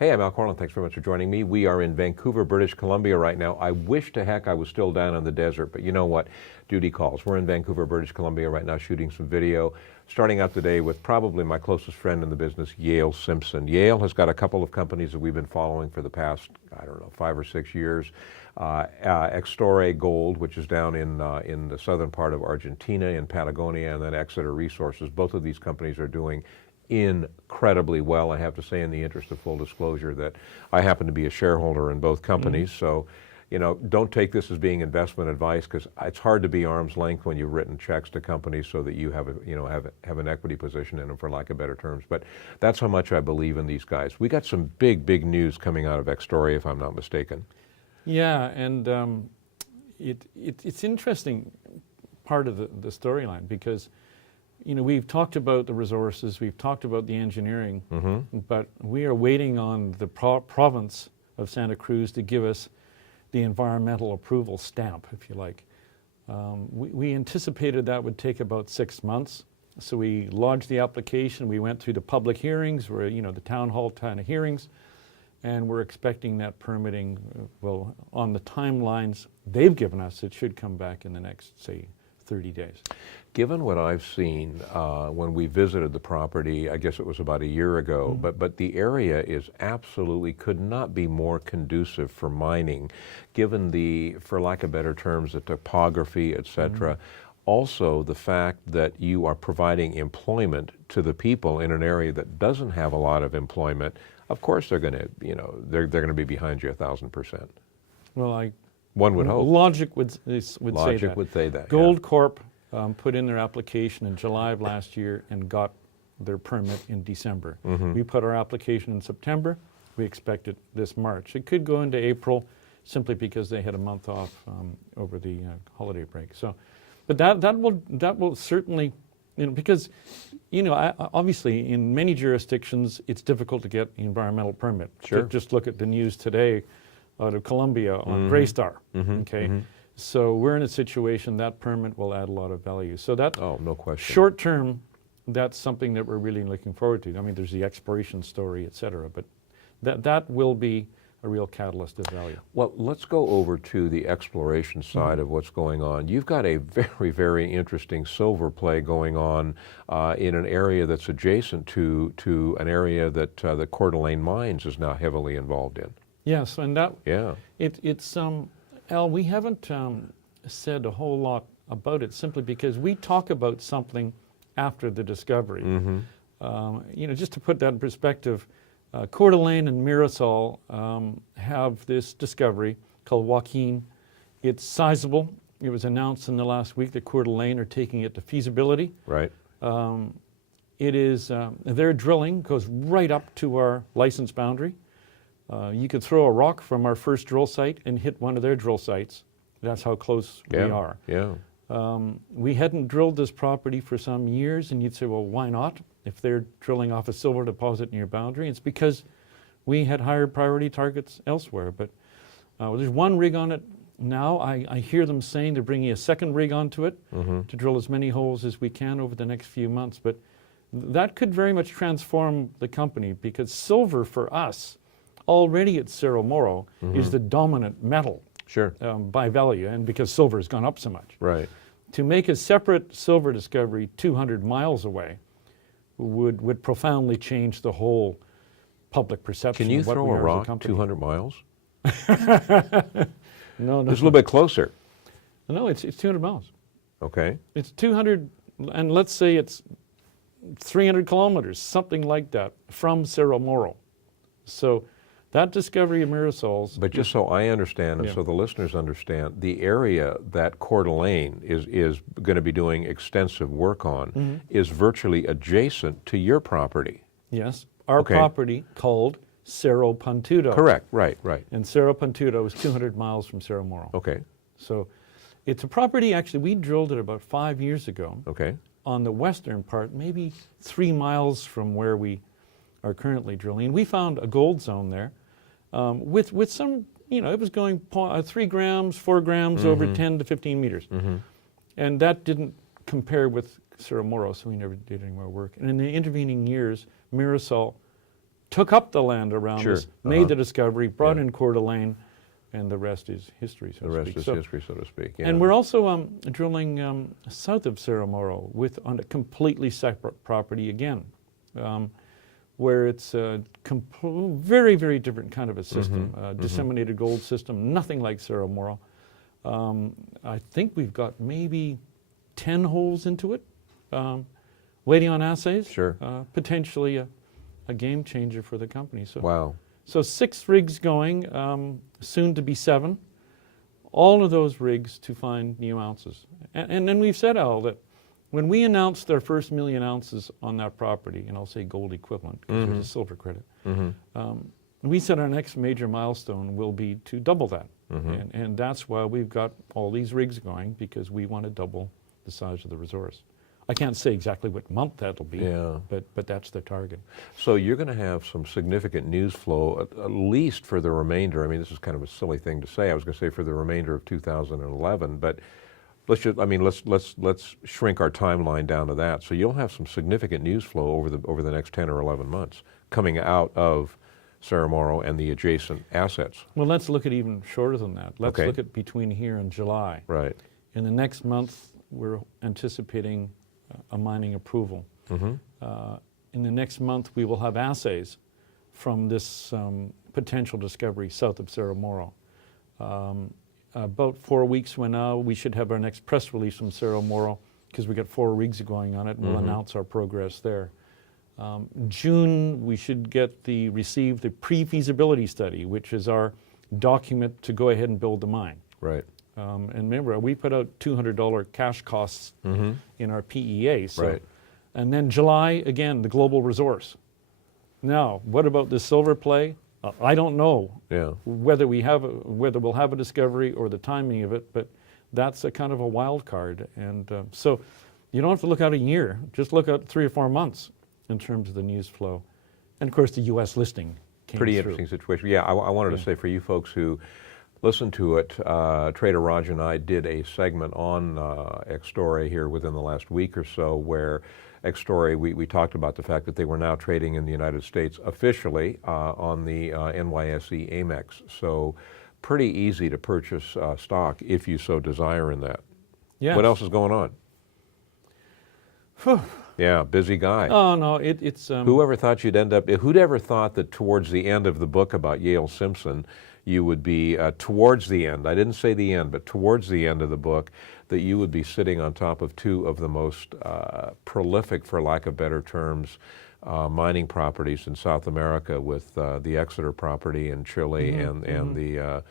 Hey, I'm Al Corlin. Thanks very much for joining me. We are in Vancouver, British Columbia right now. I wish to heck I was still down in the desert, but you know what? Duty calls. We're in Vancouver, British Columbia right now shooting some video, starting out today with probably my closest friend in the business, Yale Simpson. Yale has got a couple of companies that we've been following for the past, 5 or 6 years. Extorre Gold, which is down in the southern part of Argentina, in Patagonia, and then Exeter Resources. Both of these companies are doing incredibly well. I have to say, in the interest of full disclosure, that I happen to be a shareholder in both companies. So, you know, don't take this as being investment advice, because it's hard to be arm's length when you've written checks to companies so that you have an equity position in them, for lack of better terms. But that's how much I believe in these guys. We got some big news coming out of Extorre, if I'm not mistaken. Yeah, and it's interesting part of the storyline, because you know, we've talked about the resources, we've talked about the engineering, but we are waiting on the province of Santa Cruz to give us the environmental approval stamp, if you like. We anticipated that would take about 6 months, so we lodged the application. We went through the public hearings, where the town hall kind of hearings, and we're expecting that permitting, well, on the timelines they've given us, it should come back in the next, say, 30 days. Given what I've seen when we visited the property, I guess it was about a year ago, but the area is absolutely, could not be more conducive for mining, given the, for lack of better terms, the topography, et cetera. Also, the fact that you are providing employment to the people in an area that doesn't have a lot of employment. Of course, they're going to, they're going to be behind you 1,000%. Well, one would hope. Logic would say that. Logic would say that. Gold Corp put in their application in July of last year and got their permit in December. We put our application in September. We expect it this March. It could go into April, simply because they had a month off over the holiday break. So, but that will certainly, because obviously in many jurisdictions it's difficult to get the environmental permit. Sure. Just look at the news today out of Colombia on Greystar. Okay. So we're in a situation that permit will add a lot of value. So that, no question. Short term, that's something that we're really looking forward to. I mean, there's the exploration story, et cetera, but that will be a real catalyst of value. Well, let's go over to the exploration side of what's going on. You've got a very interesting silver play going on in an area that's adjacent to an area that the Coeur d'Alene Mines is now heavily involved in. Yes, and that it's Al, we haven't said a whole lot about it, simply because we talk about something after the discovery. Just to put that in perspective, Coeur d'Alene and Mirasol have this discovery called Joaquin. It's sizable. It was announced in the last week that Coeur d'Alene are taking it to feasibility. Right. It is, their drilling goes right up to our license boundary. You could throw a rock from our first drill site and hit one of their drill sites. That's how close we are. Yeah. We hadn't drilled this property for some years, and you'd say, well, why not? If they're drilling off a silver deposit in your boundary, it's because we had higher priority targets elsewhere. But there's one rig on it now. I hear them saying they're bringing a second rig onto it to drill as many holes as we can over the next few months. But that could very much transform the company, because silver for us, already at Cerro Moro, is the dominant metal by value, and because silver has gone up so much. Right. To make a separate silver discovery 200 miles away would profoundly change the whole public perception. Can you of what throw we a are as rock company. 200 miles? No. It's a little bit closer. No, it's 200 miles. Okay. It's 200, and let's say it's 300 kilometers, something like that, from Cerro Moro. So that discovery of Mirasol's... But just so I understand, and so the listeners understand, the area that Coeur d'Alene is going to be doing extensive work on is virtually adjacent to your property. Yes, our property called Cerro Puntudo. Correct, right. And Cerro Puntudo is 200 miles from Cerro Moro. Okay. So it's a property, actually, we drilled it about 5 years ago. Okay. On the western part, maybe 3 miles from where we are currently drilling. We found a gold zone there. With some, it was going 3 grams, 4 grams over 10 to 15 meters. And that didn't compare with Cerro Moro, so we never did any more work. And in the intervening years, Mirasol took up the land around Sure. us, made the discovery, brought Yeah. in Coeur d'Alene, and the rest is history, so The to rest speak. is So- history, so to speak. Yeah. And we're also drilling south of Cerro Moro on a completely separate property again, where it's a very, very different kind of a system, disseminated gold system, nothing like Cerro Moro. I think we've got maybe 10 holes into it, waiting on assays. Sure. Potentially a game changer for the company. So, Wow. so 6 rigs going, soon to be 7. All of those rigs to find new ounces. And then we've said, Al, that when we announced our first 1,000,000 ounces on that property, and I'll say gold equivalent because there's a silver credit, we said our next major milestone will be to double that. And that's why we've got all these rigs going, because we want to double the size of the resource. I can't say exactly what month that'll be, Yeah. but that's the target. So you're going to have some significant news flow, at least for the remainder. I mean, this is kind of a silly thing to say. I was going to say for the remainder of 2011, but let's just, I mean, let's shrink our timeline down to that. So you'll have some significant news flow over the next 10 or 11 months coming out of Cerro Moro and the adjacent assets. Well, let's look at even shorter than that. Let's Okay. look at between here and July. Right. In the next month, we're anticipating a mining approval. In the next month, we will have assays from this potential discovery south of Cerro Moro. About 4 weeks from now, we should have our next press release from Cerro Moro, because we got 4 rigs going on it, and we'll announce our progress there. June, we should receive the pre-feasibility study, which is our document to go ahead and build the mine. Right. And remember, we put out $200 cash costs in our PEA. So, Right. And then July, again, the global resource. Now, what about the silver play? I don't know Yeah. whether we'll have a discovery or the timing of it, but that's a kind of a wild card. And so you don't have to look out a year, just look out 3 or 4 months in terms of the news flow. And of course, the U.S. listing came Pretty through. interesting situation. Yeah, I wanted to say for you folks who listen to it, Trader Raj and I did a segment on Extorre here within the last week or so, where Extorre, we talked about the fact that they were now trading in the United States officially on the NYSE-AMEX. So pretty easy to purchase stock if you so desire in that. Yes. What else is going on? Yeah, busy guy. Oh, no, it's... Whoever thought you'd end up, who'd ever thought that towards the end of the book about Yale Simpson, you would be, towards the end, I didn't say the end, but towards the end of the book, that you would be sitting on top of 2 of the most prolific, for lack of better terms, mining properties in South America, with the Exeter property in Chile and the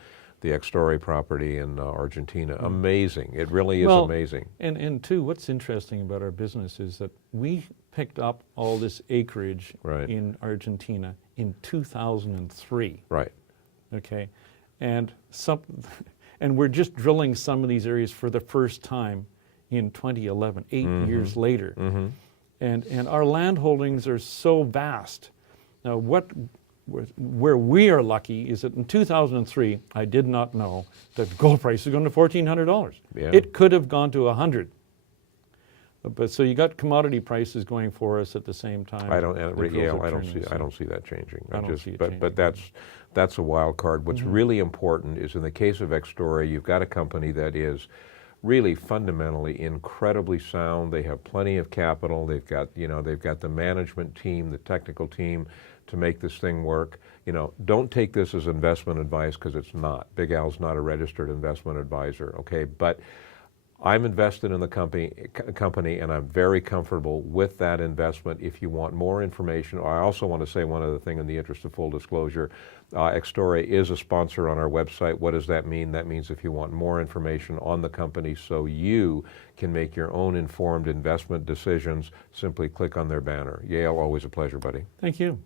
Extorre property in Argentina. Amazing. It really is amazing. And too, what's interesting about our business is that we picked up all this acreage in Argentina in 2003. Right. Okay, and we're just drilling some of these areas for the first time in 2011, 8 years later. And our land holdings are so vast. Now, where we are lucky is that in 2003, I did not know that the gold price was going to $1,400. Yeah. It could have gone to 100. But so you got commodity prices going for us at the same time. I don't see that changing. But that's a wild card. What's really important is, in the case of Extorre, you've got a company that is really fundamentally incredibly sound. They have plenty of capital. They've got the management team, the technical team to make this thing work. Don't take this as investment advice, because it's not. Big Al's not a registered investment advisor, okay? But I'm invested in the company, and I'm very comfortable with that investment. If you want more information, I also want to say one other thing in the interest of full disclosure. Extorre is a sponsor on our website. What does that mean? That means if you want more information on the company so you can make your own informed investment decisions, simply click on their banner. Yale, always a pleasure, buddy. Thank you.